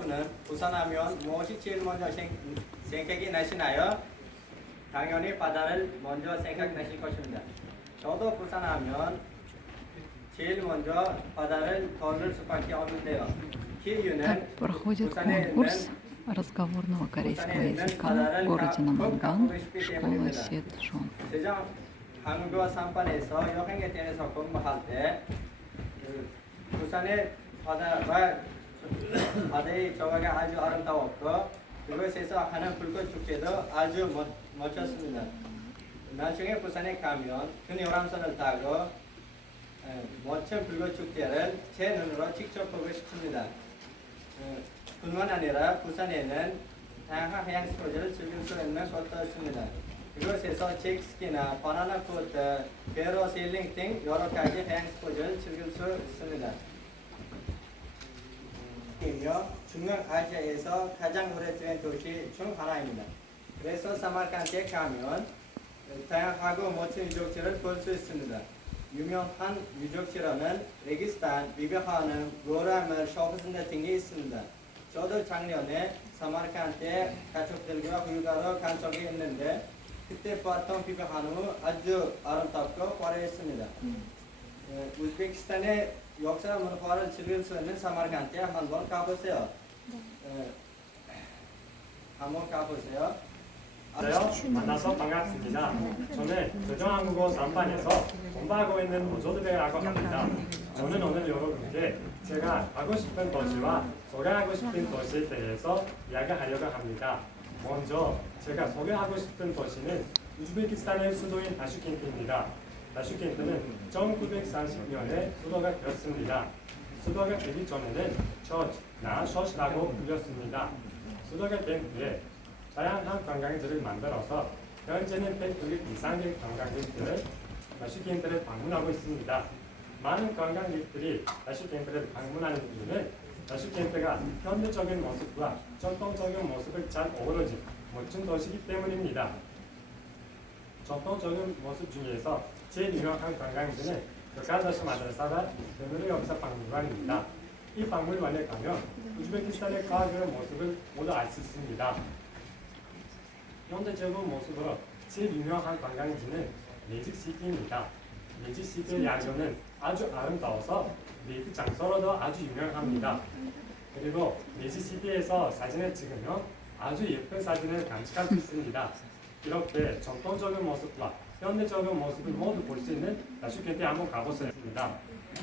여러분은 부산하면 무엇이 제일 먼저 생각이 나시나요? 당연히 바다를 먼저 생각나실 것입니다. 저도 부산하면 제일 먼저 바다를 떠올릴 수밖에 없는데요. 그 이유는 Так проходит 부산에 конкурс 있는 разговорного корейского 부산에 있는 языка 바다를 в городе 꼭 Наманган, 가보고 싶기 школа 때문입니다. Сетджон. 제가 한국어 3반에서 여행에 대해서 공부할 때 부산의 바다의 조각이 아주 아름다웠고 그곳에서 하는 불꽃 축제도 아주 멋졌습니다. 나중에 부산에 가면 큰 유람선을 타고 멋진 불꽃 축제를 제 눈으로 직접 보고 싶습니다. 뿐만 아니라 부산에는 다양한 해양 스포츠를 즐길 수 있는 곳도 있습니다. 그곳에서 잭스키나 바나나 보트, 배로 세일링 등 여러 가지 해양 스포츠를 즐길 수 있습니다. 이며 중앙아시아에서 가장 오래된 도시 중 하나입니다. 그래서 사마르칸드에 가면 다양하고 멋진 유적지를 볼 수 있습니다. 유명한 유적지로는 레기스탄, 비비하는, 로라물, 샤프스나 등이 있습니다. 저도 작년에 사마르칸드에 가족들과 휴가로 간 적이 있는데 그때 봤던 비비하는 아주 아름답고 화려했습니다. 우즈베키스탄의 역사 문화를 즐길 수 있는 사마르칸드에 한번 가보세요. 한번 가보세요. 만나서 반갑습니다. 저는 조정한국어 3반에서 공부하고 있는 오조드베라고 합니다. 저는 오늘 여러분께 제가 가고 싶은 도시와 소개하고 싶은 도시에 대해서 이야기하려고 합니다. 먼저 제가 소개하고 싶은 도시는 우즈베키스탄의 수도인 다슈켄트입니다. 다슈켄트는 1940년에 수도가 되었습니다. 수도가 되기 전에는 처치나 셔시라고 불렸습니다. 수도가 된 후에 다양한 관광지를 만들어서 현재는 100개 이상의 관광객들을 다슈켄트를 방문하고 있습니다. 많은 관광객들이 다슈켄트를 방문하는 이유는 다슈켄트가 현대적인 모습과 전통적인 모습을 잘 어우러진 멋진 도시이기 때문입니다. 전통적인 모습 중에서 제일 유명한 관광지는 가자시 마드라사가 대물의 역사 박물관입니다. 이 박물관에 가면 우즈베키스탄의 과거의 모습을 모두 알 수 있습니다. 현대적인 모습으로 제일 유명한 관광지는 매직시티입니다. 매직시티의 야경은 아주 아름다워서 매직 장소로도 아주 유명합니다. 그리고 매직시티에서 사진을 찍으면 아주 예쁜 사진을 간직할 수 있습니다. 이렇게 전통적인 모습과 현대적인 모습을 모두 볼 수 있는 다슈켄트에 한번 가보셨습니다.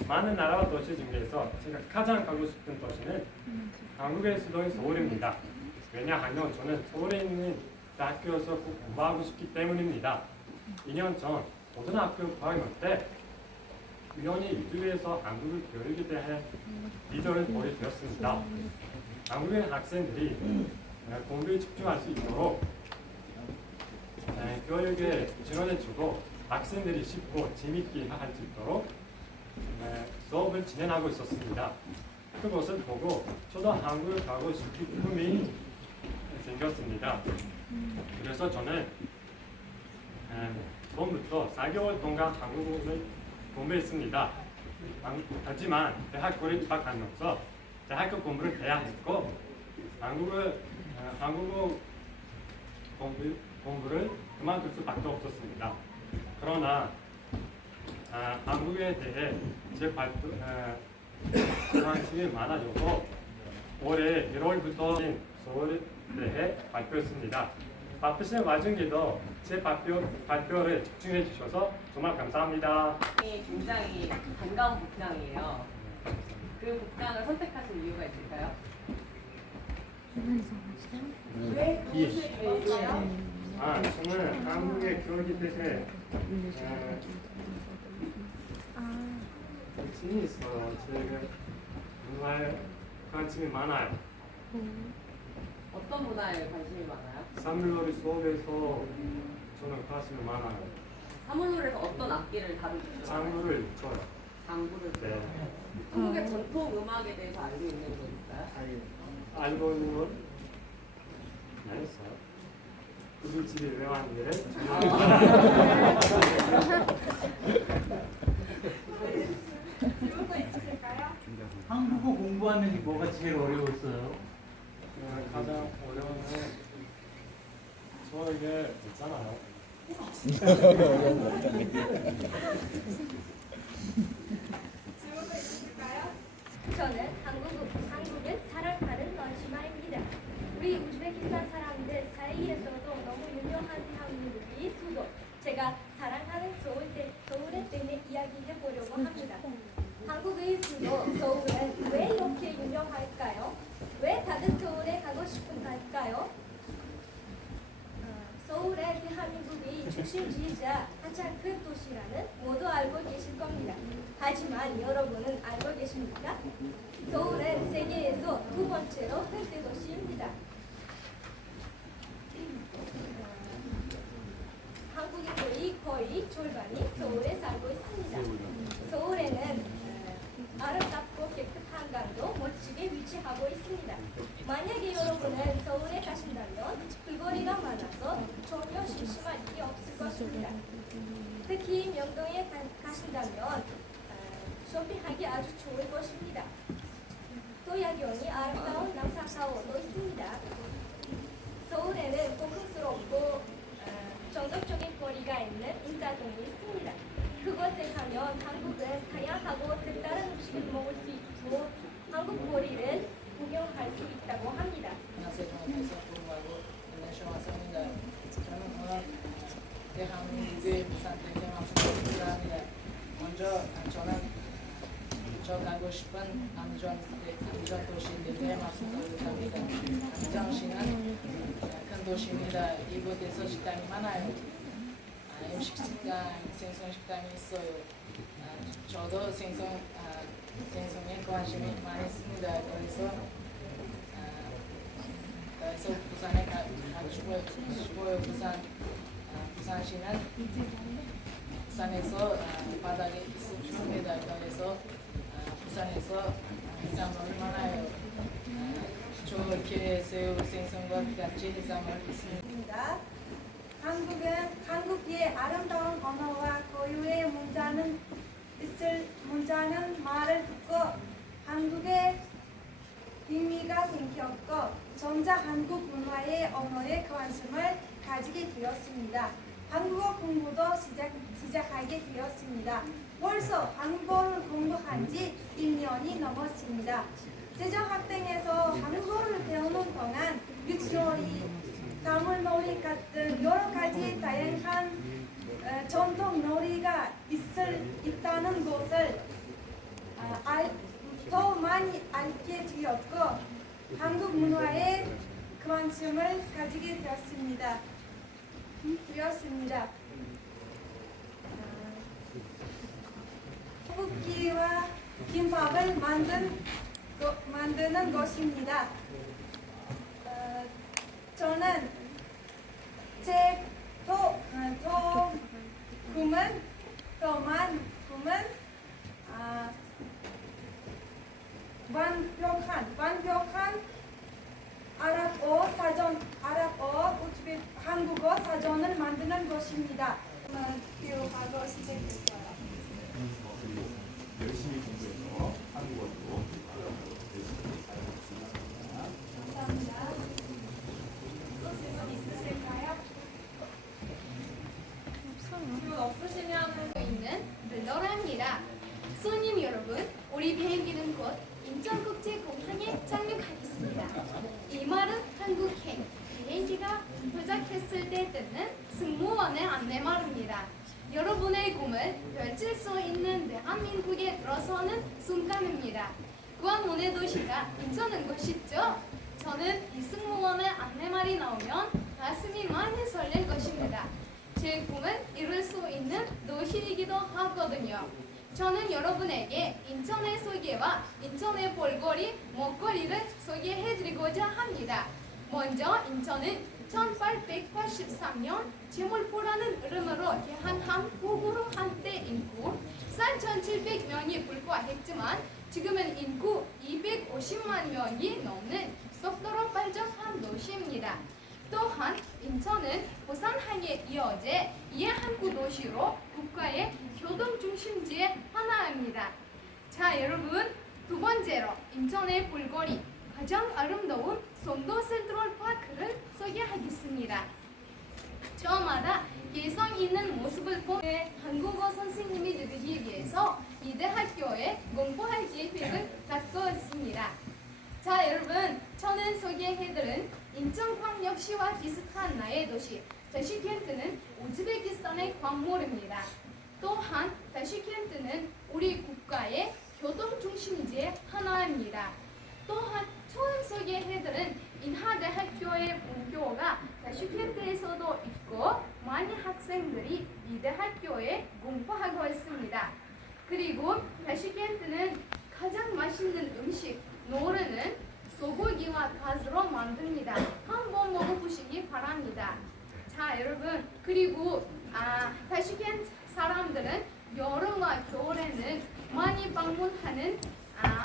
많은 나라와 도시 중에서 제가 가장 가고 싶은 도시는 한국의 수도인 서울입니다. 왜냐하면 저는 서울에 있는 대학교에서 꼭 공부하고 싶기 때문입니다. 2년 전 고등학교 방학 때 우연히 유튜브에서 한국의 교육에 대해 비디오를 보게 되었습니다. 한국의 학생들이 공부에 집중할 수 있도록 교육에 지원해주고 학생들이 쉽고 재밌게 할 수 있도록 수업을 진행하고 있었습니다. 그것을 보고 저도 한국에 가고 싶은 꿈이 생겼습니다. 그래서 저는 처음부터 4개월 동안 한국어를 공부했습니다. 하지만 대학교를 입학하면서 대학교 공부를 해야 했고 한국어 공부를 그만둘 수밖에 없었습니다. 그러나 한국에 대해 제 관심이 많아져서 올해 1월부터 서울에 대해 발표했습니다. 바쁘신 와중에도 제 발표를 집중해 주셔서 정말 감사합니다. 굉장히 반가운 복장이에요. 그 복장을 선택하신 이유가 있을까요? 왜 그것을 입었어요? 저는 한국의 교육에 대해 관심이 있어요. 제가 정말 관심이 많아요. 어떤 문화에 관심이 많아요? 사물놀이 수업에서 저는 관심이 많아요. 사물놀이에서 어떤 악기를 다루시죠? 장구를 쳐요. 장구를 네. 쳐요. 한국의 전통 음악에 대해서 알고 있는 거 있어요? 알고 있는 건 있어요. 우리 집에 왜 왔는데? 질문도 있으실까요? 한국어 공부하는 게 뭐가 제일 어려웠어요? 질문도 있으실까요? 저는 한국을 사랑하는 러시마입니다. 우리 우즈베키스탄 사람들 사이에서도 너무 유명한 대한민국이 수도. 제가 사랑하는 서울에 대해 이야기해 보려고 합니다. 한국의 수도 서울은 왜 이렇게 유명할까요? 왜 다들 서울에 가고 싶은가요? 서울은 대한민국의 중심지이자 가장 큰 도시라는 모두 알고 계실 겁니다. 하지만 여러분은 알고 계십니까? 서울은 세계에서 두 번째로 큰 대도시입니다. 한국인들의 거의 절반이 서울에 살고 있습니다. 서울에는 아름답고 깨끗한 강도 멋지게 위치하고 있습니다. 만약에 여러분은 서울에 가신다면 볼거리가 많아서 전혀 심심할 일이 없을 것입니다. 특히 명동에 가신다면 쇼핑하기 아주 좋을 것입니다. 또 야경이 아름다운 남산타워도 있습니다. 서울에는 고풍스럽고 정적적인 거리가 있는 인사동이 있습니다. 그곳에 가면 한국은 다양하고 색다른 음식을 먹을 수 있고 한국 거리를 구경할 수 있다고 합니다. 안녕하세요. 저는 대서부하고 인터내셔널 학생입니다. 저는 오늘 대한민국의 부산 대경학생입니다. 먼저 저는 저 가고 싶은 안전 도시 대경학생을 갑니다. 안장시는 큰 도시입니다. 이곳에서 식당이 많아요. 음식식당, 생선식당이 있어요. 저도 생선에 관심이 많이 있습니다. 그래서 부산에 가고 싶어요. 부산시는 부산에서 바닥에 있습니다. 그래서 부산에서 해산물이 많아요. 좋게 새우, 생선과 같이 해산물 있습니다. 한국의 아름다운 언어와 고유의 문자는 말을 듣고 한국의 흥미가 생겼고 점차 한국 문화의 언어에 관심을 가지게 되었습니다. 한국어 공부도 시작하게 되었습니다. 벌써 한국어를 공부한 지 1년이 넘었습니다. 세종학당에서 한국어를 배우는 동안 유치놀이, 사물놀이 같은 여러 가지 다양한 전통 놀이가 있다는 것을 더 많이 알게 되었고 한국 문화에 관심을 가지게 되었습니다. 떡볶이와 김밥을 만드는 것입니다. 저는 제 꿈은 완벽한 아랍어, 우즈벡, 한국어 사전을 만드는 것입니다. 교육하고 시작했어요. 열심히 공부해서 한국어도 감사합니다. 또 질문 있으실까요? 질문 없으시면 있는 블러라입니다. 손님 여러분, 우리 비행기는 곧 인천국제공항에 착륙하겠습니다. 이 말은 한국행 비행기가 도착했을 때 듣는 승무원의 안내말입니다. 여러분의 꿈을 펼칠 수 있는 대한민국에 들어서는 순간입니다. 구한문의 도시가 인천인 것이죠? 저는 이 승무원의 안내말이 나오면 가슴이 많이 설렐 것입니다. 제 꿈은 이룰 수 있는 도시이기도 하거든요. 저는 여러분에게 인천의 소개와 인천의 볼거리, 먹거리를 소개해드리고자 합니다. 먼저 인천은 1883년 제물포라는 이름으로 대한항 포구로 한때 인구 4,700명이 불과했지만 지금은 인구 250만 명이 넘는 속도로 발전한 도시입니다. 또한 인천은 부산항에 이어져 이해항구 도시로 국가의 교동 중심지의 하나입니다. 자, 여러분, 두 번째로 인천의 볼거리, 가장 아름다운 송도 센트럴 파크를 소개하겠습니다. 저마다 개성 있는 저는 소개해드린 인천광역시와 비슷한 나의 도시 타슈켄트는 우즈베키스탄의 광물입니다. 또한 타슈켄트는 우리 국가의 교통 중심지의 하나입니다. 또한 처음 소개해드린 인하대학교의 본교가 타슈켄트에서도 있고 많은 학생들이 이 대학교에 공부하고 있습니다. 그리고 타슈켄트는 가장 맛있는 음식 노르는 소고기와 가스로 만듭니다. 한번 먹어보시기 바랍니다. 자 여러분, 그리고 타슈켄트 사람들은 여름과 겨울에는 많이 방문하는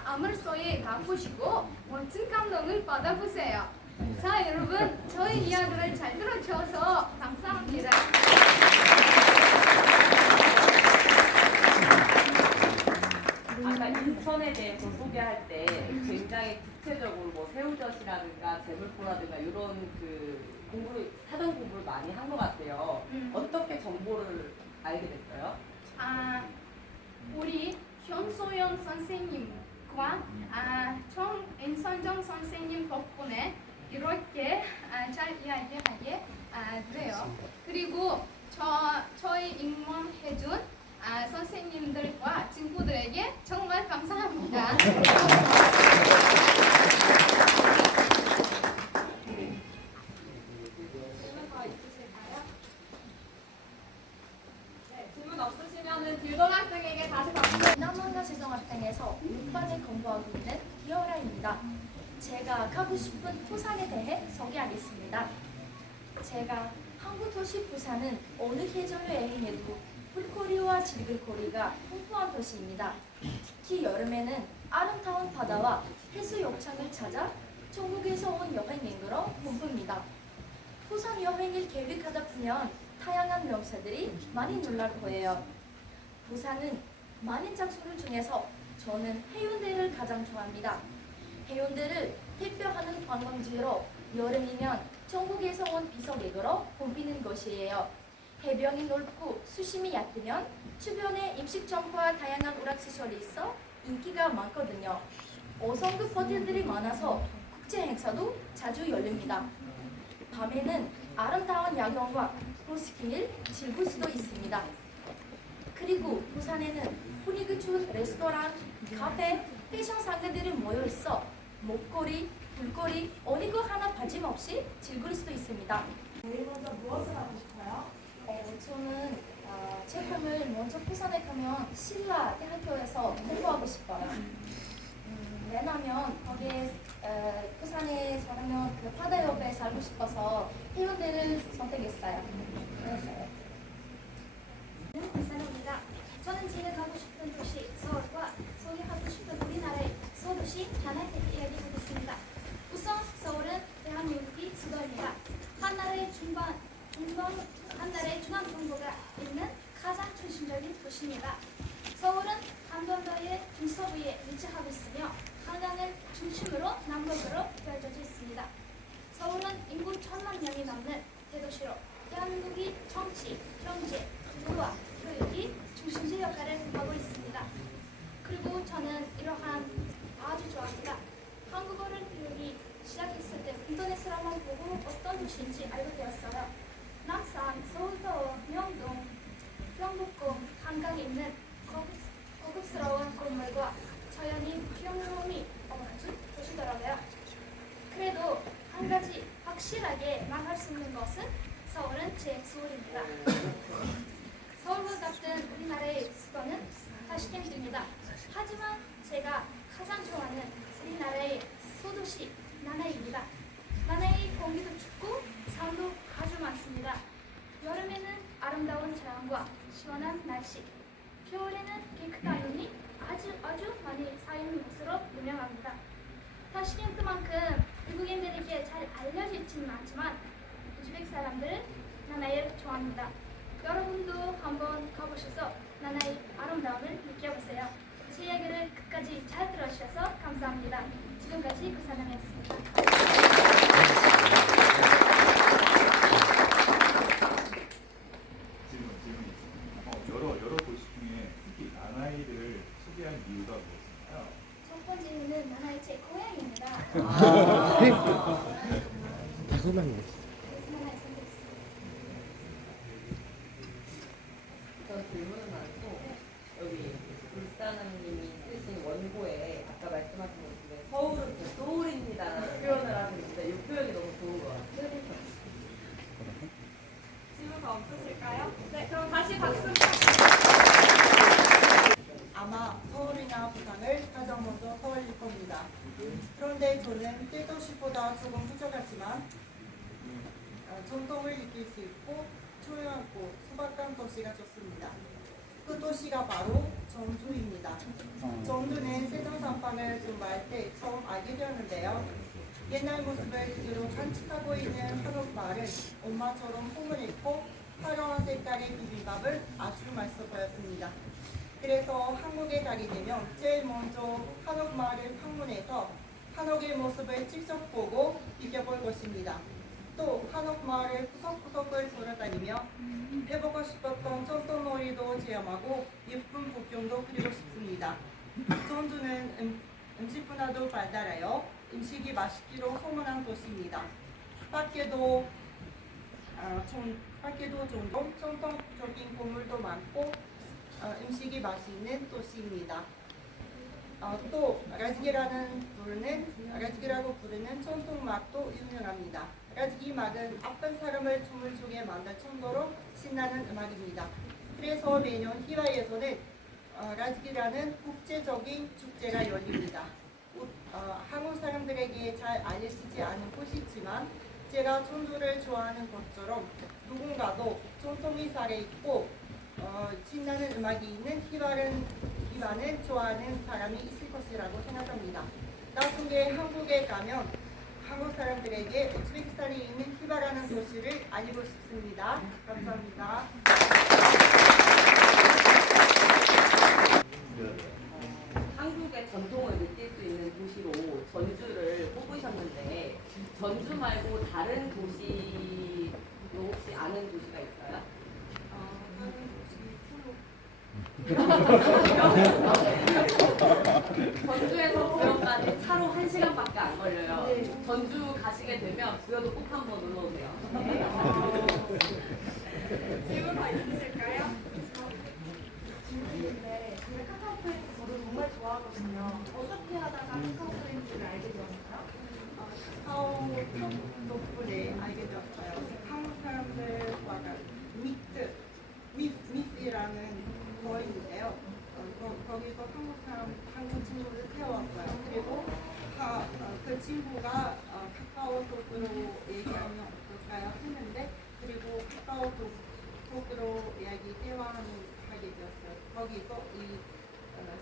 아물소에 가보시고 멋진 감동을 받아보세요. 자 여러분, 저희 이야기를 잘 들어주셔서 감사합니다. 아까 인천에 대해서 소개할 때 굉장히 구체적으로 뭐 새우젓이라든가 재물포라든가 이런 사전 공부를 많이 한 것 같아요. 어떻게 정보를 알게 됐어요? 우리 현소영 선생님과 정인선정 선생님 덕분에 이렇게 잘 이야기하게 돼요. 그리고 저희 입문해준 선생님들과 친구들에게 정말 감사합니다. 질문 더 있으실까요? 네, 질문 없으시면은 딜동 학생에게 다시 박수. 남원과 세종학당에서 6반에 공부하고 있는 기어라입니다. 제가 가고 싶은 부산에 대해 소개하겠습니다. 제가 한국 도시 부산은 어느 계절로 여행해도 볼거리와 즐길거리가 풍부한 도시입니다. 특히 여름에는 아름다운 바다와 해수욕장을 찾아 전국에서 온 여행객으로 붐빕니다. 부산 여행을 계획하다 보면 다양한 명소들이 많이 놀랄 거예요. 부산은 많은 장소들 중에서 저는 해운대를 가장 좋아합니다. 해운대를 대표하는 관광지로 여름이면 전국에서 온 비서객으로 붐비는 곳이에요. 해변이 넓고 수심이 얕으면 주변에 임식점과 다양한 오락시설이 있어 인기가 많거든요. 5성급 호텔들이 많아서 국제 행사도 자주 열립니다. 밤에는 아름다운 야경과 버스킹을 즐길 수도 있습니다. 그리고 부산에는 분위기 좋은 레스토랑, 카페, 패션 상가들이 모여 있어 먹거리, 볼거리 어느 거 하나 빠짐없이 즐길 수도 있습니다. 제일 먼저 무엇을 하고 싶어요? 저는 제 꿈을 먼저 부산에 가면 신라 대학교에서 공부하고 싶어요. 왜냐면 거기에 부산에 살면 그 바다 옆에 살고 싶어서 해운대를 선택했어요. 그래서요. 부산입니다. 저는 제가 가고 싶은 도시 서울과 소개하고 싶은 우리나라의 소도시 하나에 대해 이야기하겠습니다. 우선 서울은 대한민국의 수도입니다. 한나라의 중앙 정부가 있는 가장 중심적인 도시입니다. 서울은 한반도의 중서부에 위치하고 있으며 한강을 중심으로 남북으로 펼쳐져 있습니다. 서울은 인구 1,000만 명이 넘는 대도시로 대한민국의 정치, 경제, 문화, 교육이 중심지 역할을 하고 있습니다. 그리고 저는 이러한 아주 좋아합니다. 한국어를 배우기 시작했을 때 인터넷으로만 보고 어떤 도시인지 알게 되었어요. 남산, 서울도, 명동, 경복궁, 한강에 있는 고급스러운 건물과 자연이 평범히 어우러진 도시더라고요. 그래도 한 가지 확실하게 말할 수 있는 것은 서울은 제 소울입니다. 서울과 같은 우리나라의 수도는 타슈켄트입니다. 하지만 제가 가장 좋아하는 우리나라의 소도시 나나이입니다. 나나이 공기도 춥고 산도 아주 많습니다. 여름에는 아름다운 자연과 시원한 날씨, 겨울에는 깨끗한 눈이 아주 많이 쌓이는 곳으로 유명합니다. 타슈켄트만큼 외국인들에게 잘 알려져 있지는 않지만 우즈벡 사람들은 나나이를 좋아합니다. 여러분도 한번 가보셔서 나나이 아름다움을 느껴보세요. 제 이야기를 끝까지 잘 들어주셔서 감사합니다. 지금까지 구사남이었습니다. 질문이 있습니다. 여러 도시 중에 특히 나나이를 소개한 이유가 무엇인가요? 첫 번째는 나나이 제 고향입니다. 저 질문은 아니고 여기 불사장님이 쓰신 원고에 아까 말씀하신 것 중에 서울은 제 소울입니다라는 표현을 하고 있는데 이 표현이 너무 좋은 것 같아요. 질문가 없으실까요? 네, 그럼 다시 박수. 아마 서울이나 부산을 가장 먼저 떠올릴 겁니다. 그런데 저는 대도시보다 조금 부족하지만 전통을 느낄 수 있고 조용하고 소박한 도시가 좋습니다. 그 도시가 바로 전주입니다. 전주는 세종상방을 준비할 때 처음 알게 되었는데요. 옛날 모습을 그대로 간직하고 있는 한옥 마을은 엄마처럼 폼을 입고 화려한 색깔의 비빔밥을 아주 맛있어 보였습니다. 그래서 한국에 가게 되면 제일 먼저 한옥 마을을 방문해서 한옥의 모습을 직접 보고 비벼볼 것입니다. 또 한옥 마을의 구석구석을 돌아다니며 해보고 싶었던 전통놀이도 체험하고 예쁜 풍경도 그리고 싶습니다. 전주는 음식 문화도 발달하여 음식이 맛있기로 소문난 도시입니다. 밖에도 종종 전통적인 건물도 많고 음식이 맛있는 도시입니다. 또 라지기라고 부르는 전통 음악도 유명합니다. 라지기 음악은 아픈 사람을 춤을 추게 만들 정도로 신나는 음악입니다. 그래서 매년 희화에서는 라지기라는 국제적인 축제가 열립니다. 한국 사람들에게 잘 알려지지 않은 곳이 있지만 제가 전주를 좋아하는 것처럼 누군가도 전통이 살아있고 신나는 음악이 있는 희화는 좋아하는 사람이 있을 것이라고 생각합니다. 나중에 한국에 가면 한국 사람들에게 우즈베키스탄에 있는 희화라는 도시를 알리고 싶습니다. 감사합니다. 한국의 전통을 느낄 수 있는 도시로 전주를 꼽으셨는데 전주 말고 다른 도시로 혹시 아는 도시가 있어요? 전주에서 부여까지 차로 1시간밖에 안 걸려요. 전주 가시게 되면 부여도 꼭 한번 놀러 오세요. 질문 더 있으실까요? 네, 제가 카카오프렌즈를 정말 좋아하거든요. 어떻게 하다가 카카오프렌즈를 알게 되었어요? 카카오톡 덕분에 알게 되었어요. 한국 사람들과 미스라는 거인인데요. 거기서 한국 친구를 태웠어요. 그리고 그 친구가 카카오톡으로 얘기하면 어떨까요? 했는데 그리고 카카오톡으로 이야기 대화하게 되었어요. 거기서 이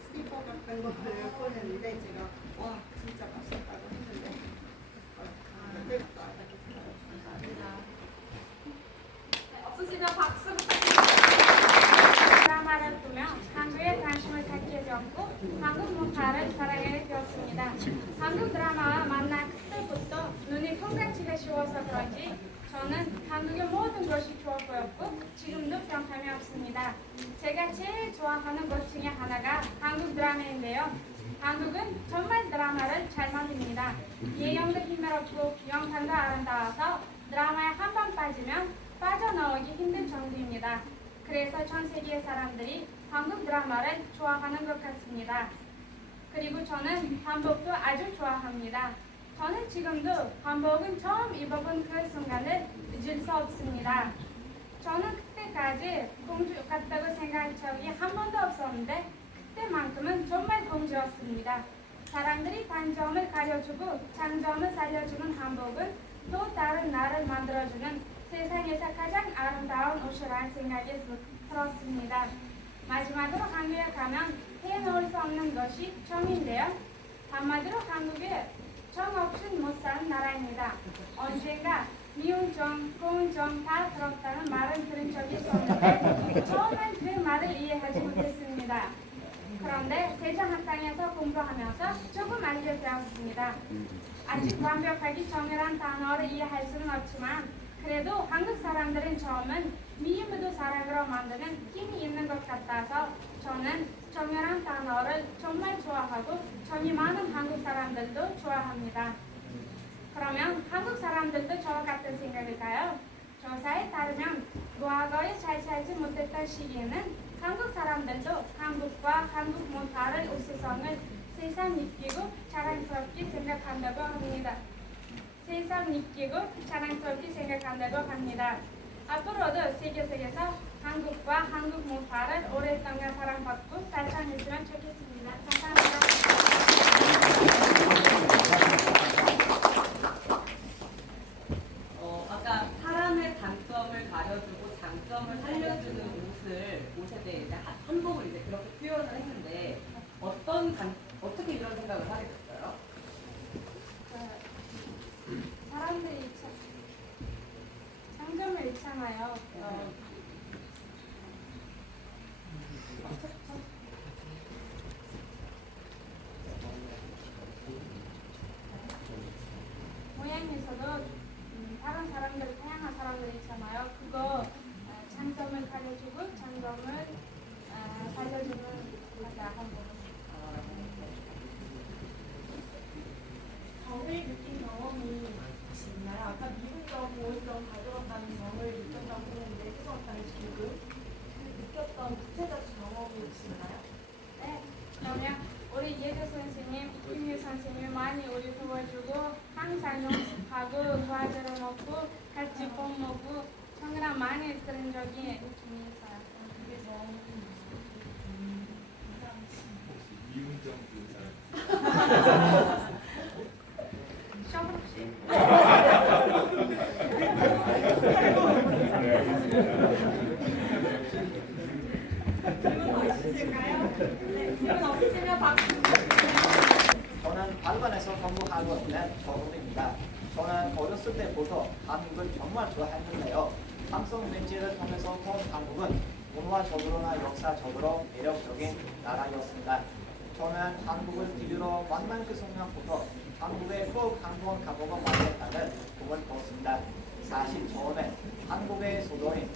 스티커 같은 거를 보냈는데 제가 와 진짜 맛있다고 했는데 그때부터 알아봤어요. 감사합니다. 네, 없으시면 박수 부탁드립니다. 드라마를 보며 한국에 관심을 갖게 되었고 한국 문화를 사랑하게 되었습니다. 한국 드라마와 만난 그때부터 눈이 콩닥지가 쉬워서 그런지 저는 한국의 모든 것이 좋아 보였고 지금도 변함이 없습니다. 제가 제일 좋아하는 것 중에 하나가 한국 드라마인데요. 한국은 정말 드라마를 잘 만듭니다. 예영도 힘들었고 영상도 아름다워서 드라마에 한 번 빠지면 빠져나오기 힘든 정도입니다. 그래서 전 세계 사람들이 한국 드라마를 좋아하는 것 같습니다. 그리고 저는 한복도 아주 좋아합니다. 저는 지금도 한복은 처음 입어본 그 순간을 잊을 수 없습니다. 저는 그때까지 공주 같다고 생각한 적이 한 번도 없었는데 그때만큼은 정말 공주였습니다. 사람들이 단점을 가려주고 장점을 살려주는 한복은 또 다른 나를 만들어주는 세상에서 가장 아름다운 옷이라는 생각이 들었습니다. 마지막으로 한국에 가면 해놓을 수 없는 것이 정인데요. 한마디로 한국에 정 없인 못 사는 나라입니다. 언젠가 미운 정, 고운 정 다 들었다는 말은 들은 적이 있었는데 처음엔 그 말을 이해하지 못했습니다. 그런데 세종학당에서 공부하면서 조금 알게 되었습니다. 아직 완벽하게 정렬한 단어를 이해할 수는 없지만 그래도 한국 사람들은 처음은 미인부도 사랑으로 만드는 힘이 있는 것 같아서 저는 정렬한 단어를 정말 좋아하고 정이 많은 한국 사람들도 좋아합니다. 것 같은 생각일까요? 조사에 따르면 과거에 잘 살지 못했던 시기에는 한국 사람들도 한국과 한국 문화를 우수성을 세상 느끼고 자랑스럽게 생각한다고 합니다. 세상 느끼고 자랑스럽게 생각한다고 합니다. 앞으로도 세계에서 한국과 한국 문화를 오랫동안 사랑받고 발전했으면 좋겠습니다. 아까 사람의 단점을 가려주고 장점을 살려주는 옷에 대해 이제 한복을 이제 그렇게 표현을 했는데 어떻게 이런 생각을 하게 됐어요? 사람들이 장점을 있잖아요. 모양에서도 다른 사람들, 다양한 사람들이 있잖아요. 그거 장점을 가려주고 장점을 살려주는 거가 한번. 정을 느낀 경험이 혹시 있나요? 아까 미국이랑 보호점 가져갔다는 점을 느꼈다고 했는데 해석하는 지금 느꼈던 구체적 경험이 혹시 있나요? 네, 그러면 우리 예주 선생님, 김유 선생님 많이 우리 도와주고 항상 연습하고 과제를 먹고 같이 밥 먹고 정말 많이 들은 적이 느낌이 있어요. 이문정 교사. 쇼브룩 씨. 질문 없으시면 박수. 저는 발본에서 공부하고 있는 조국입니다. 저는 어렸을 때부터 한국을 정말 좋아했는데요. 삼성 렌즈를 통해서 본 한국은 문화적으로나 역사적으로 매력적인 나라였습니다. 저는 한국을 기준으로 만난 그 순간부터 한국에 꼭 한번 가보고 말겠다는 꿈을 꿨습니다. 사실 처음에 한국의 수도인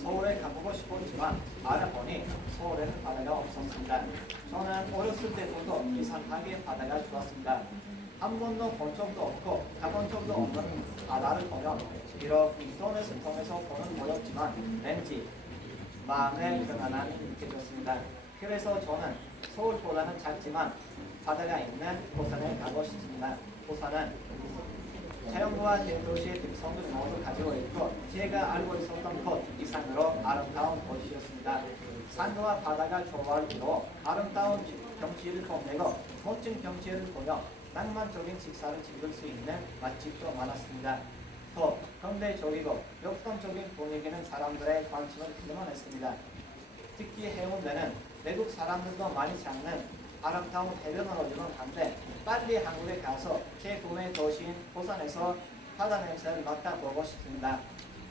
서울에 가보고 싶었지만 알아보니 서울에는 바다가 없었습니다. 저는 어렸을 때부터 이상하게 바다가 좋았습니다. 한 번도 본 적도 없고 가본 적도 없는 바다를 보면 비록 인터넷을 통해서 보는 거였지만 왠지 마음의 평안함이 느껴졌습니다. 그래서 저는 서울보다는 작지만 바다가 있는 부산에 가고 싶습니다. 부산은 자연과 대도시의 특성을 모두 가지고 있고 제가 알고 있었던 것 이상으로 아름다운 곳이었습니다. 산과 바다가 조화로워 아름다운 경치를 뽐내고 멋진 경치를 보며 낭만적인 식사를 즐길 수 있는 맛집도 많았습니다. 또 현대적이고 역동적인 분위기는 사람들의 관심을 끌어냈습니다. 특히 해운대는 외국 사람들도 많이 찾는 아름다운 해변으로 유명한데 빨리 한국에 가서 제 꿈의 도시인 부산에서 바다 냄새를 맡아보고 싶습니다.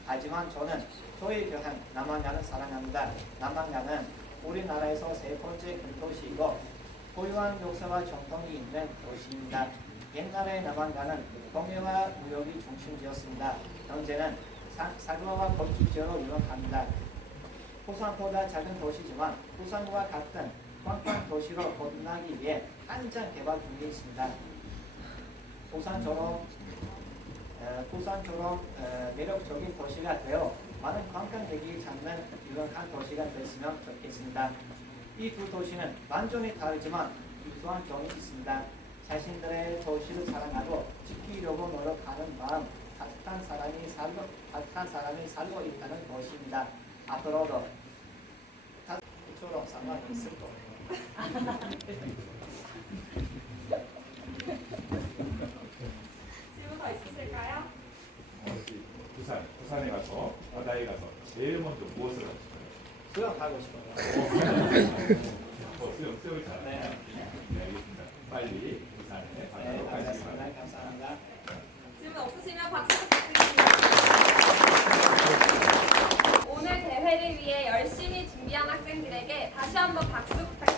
하지만 저는 저희 교한 남한강을 사랑합니다. 남한강은 우리나라에서 세 번째 큰 도시이고 고유한 역사와 전통이 있는 도시입니다. 옛날에 남한강은 공유와 무역이 중심지였습니다. 현재는 사과와 건축지로 유명합니다. 부산보다 작은 도시지만 부산과 같은 관광 도시로 거듭나기 위해 한창 개발 중에 있습니다. 부산처럼 매력적인 도시가 되어 많은 관광객이 찾는 유명한 도시가 됐으면 좋겠습니다. 이 두 도시는 완전히 다르지만 유사한 점이 있습니다. 자신들의 도시를 사랑하고 지키려고 노력하는 마음, 따뜻한 사람이 살고 있다는 것입니다. 앞으로도 이처럼 상황이 있을 거예요. 질문 더 있으실까요? 부산에 가서 바다에 가서 제일 먼저 무엇을 하실까요? 수영하고 싶어요. 수영을 잘하요. 네. 네, 알겠습니다. 빨리 부산에 바다로 네, 가시기 감사합니다. 바랍니다. 감사합니다. 질문 없으시면 박수 부탁드립니다. 오늘 대회를 위해 열심히 준비한 학생들에게 다시 한번 박수 부탁드립니다.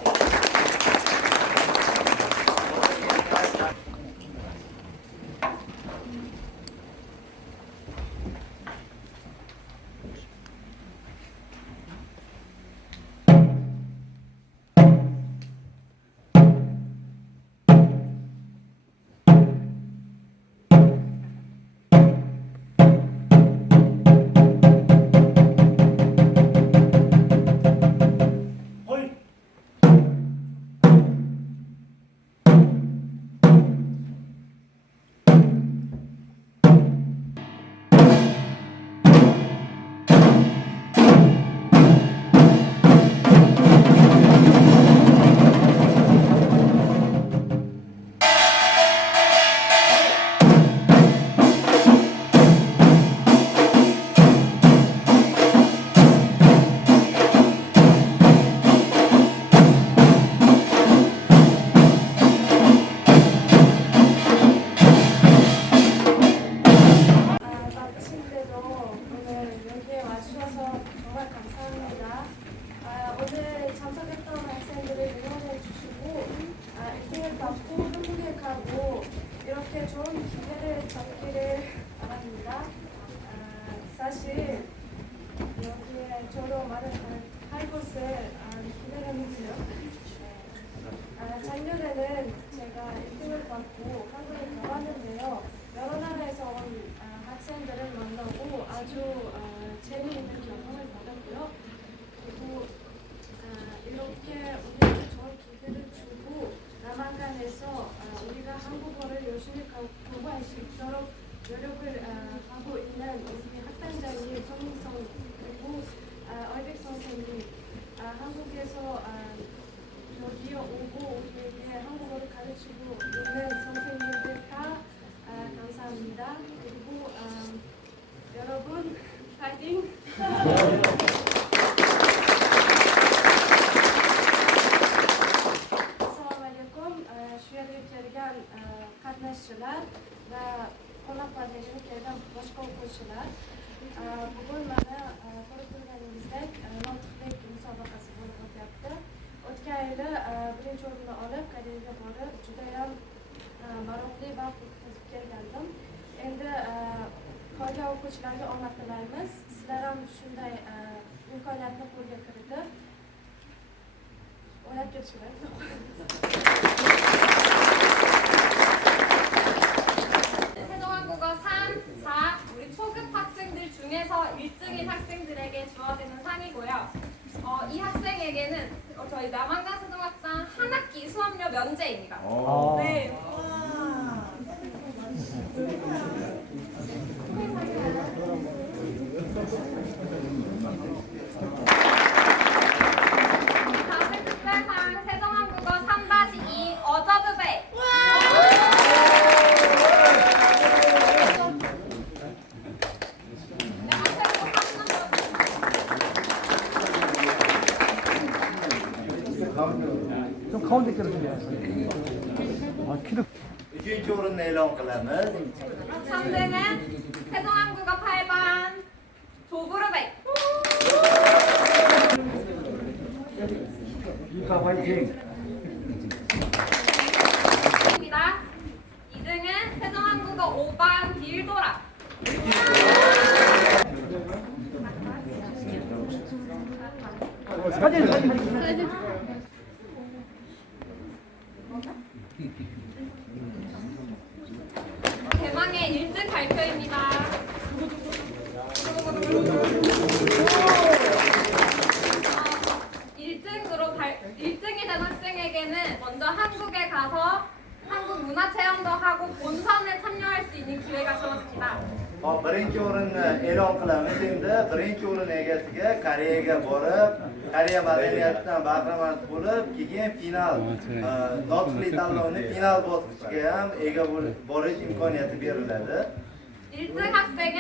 저도 말을 할 것을 기대하는데요. 작년에는 제가 1등을 받고 한국에 가봤는데요. 여러 나라에서 온 학생들을 만나고 아주 재미있는 경험을 받았고요. 그리고 이렇게 우리에게 좋은 기회를 주고 남한간에서 우리가 한국어를 열심히 공부할 수 있도록 노력을 하고 있는 우리 학단장님 정민성 그리고 얼백 선생님 한국에서 여기에 오고 우리에게 한국어를 가르치고 있는 선생님들 다 감사합니다. 그리고 여러분 파이팅! Assalomu alaykum. Shu yerga kelgan qatnashchilar va qo'llab-quvvatlashga kelgan boshqa o'quvchilar. Bugun mana ko'rib turganingizdek notiqlik musobaqasi bo'lib o'tyapti. O'tgan yili birinchi o'rinni olib Koreyaga borib judayam maroqli vaqt o'tkazib kelgandim. Endi qolgan o'quvchilarga omad tilaymiz. Sizlar ham shunday imkoniyatni qo'lga kiritib o'ylab ketishinglar. 세종한국어 3, 4 우리 초급 학생들 중에서 1등인 학생들에게 주어지는 상이고요. 이 학생에게는 저희 남한강 세종학당 한 학기 수업료 면제입니다. 네. 다음은 특별상 세종한국어 3-2 어저드베이. 좀 가운데 껴서 키도 Üçüncü o'rinni e'lon qilamiz. 3등은 세종한국어 8반 조브르베이. 이가 화이팅. 2등은 세종한국어 5반 빌도라. 사진. 대망의 1등 발표입니다. 1등이 된 학생에게는 먼저 한국에 가서 한국 문화 체험도 하고 본선에 참여할 수 있는 기회가 주어집니다. Birinchi o'rinni e'lon qilamiz. Endi birinchi o'rin egasiga Koreyaga borib, Koreya madaniyatidan bahramand bo'lib, keyin final notli tanlovni final bosqichiga ham ega borish imkoniyati beriladi. 1등 학생은